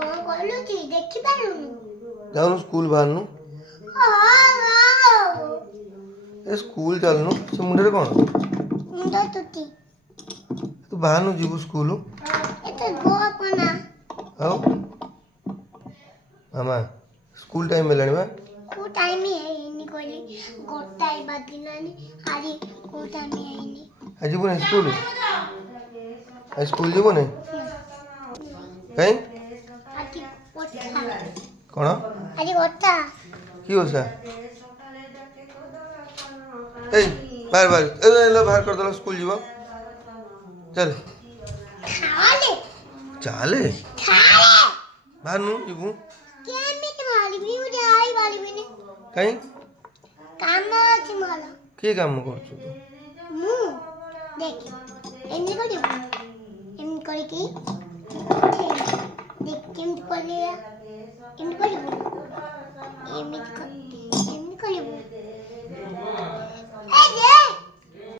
କଣ କଲୁଛି ଦେଖିପାରୁନୁ? ଯାଉନୁ ସ୍କୁଲ ବାହାରୁନୁ। ଏ ସ୍କୁଲ ଚାଲୁନୁ। ସେ ମୁଣ୍ଡରେ କ'ଣ? ମୁଣ୍ଡ ଚୁଟି। ତୁ ବାହାରୁନୁ ଯିବୁ ସ୍କୁଲ। ଏତେ ଗୋପନା। ଆଉ ମାମା ସ୍କୁଲ ଟାଇମ୍ ହେଲାଣି ବା। କୋଉ ଟାଇମ୍ ହେଇନି କହିଲି, ଗୋଟାଏ ବାଜିଲାନି। ଆଜି କୋଉ ଟାଇମ୍ ହେଇନି। ଆଜି ଯିବୁନି ସ୍କୁଲ? ଆଜି ସ୍କୁଲ ଯିବୁନି? କାଇଁ? ଆଜି ଓଷା। କ'ଣ? ଆଜି ଓଷା। କି ଓଷା? ଏଇ ବାହାର କରିଦେଲ, ସ୍କୁଲ ଯିବ। ଚାଲ ଖାଲେ ଚାଲେ ବାହାରୁନୁ ଯିବୁ। କେମିତି ମାରିବି? ମୁଁ ଯାଇପାରିବିନି। କାଇଁ? କାମ ଅଛି ମୋର। କିଏ କାମ କରୁଛୁ ତୁ? ମୁଁ ଦେଖ ଏମିତି କରିବୁ, ଏମିତି କରିକି ଦେଖ କେମିତି କରିବୁ।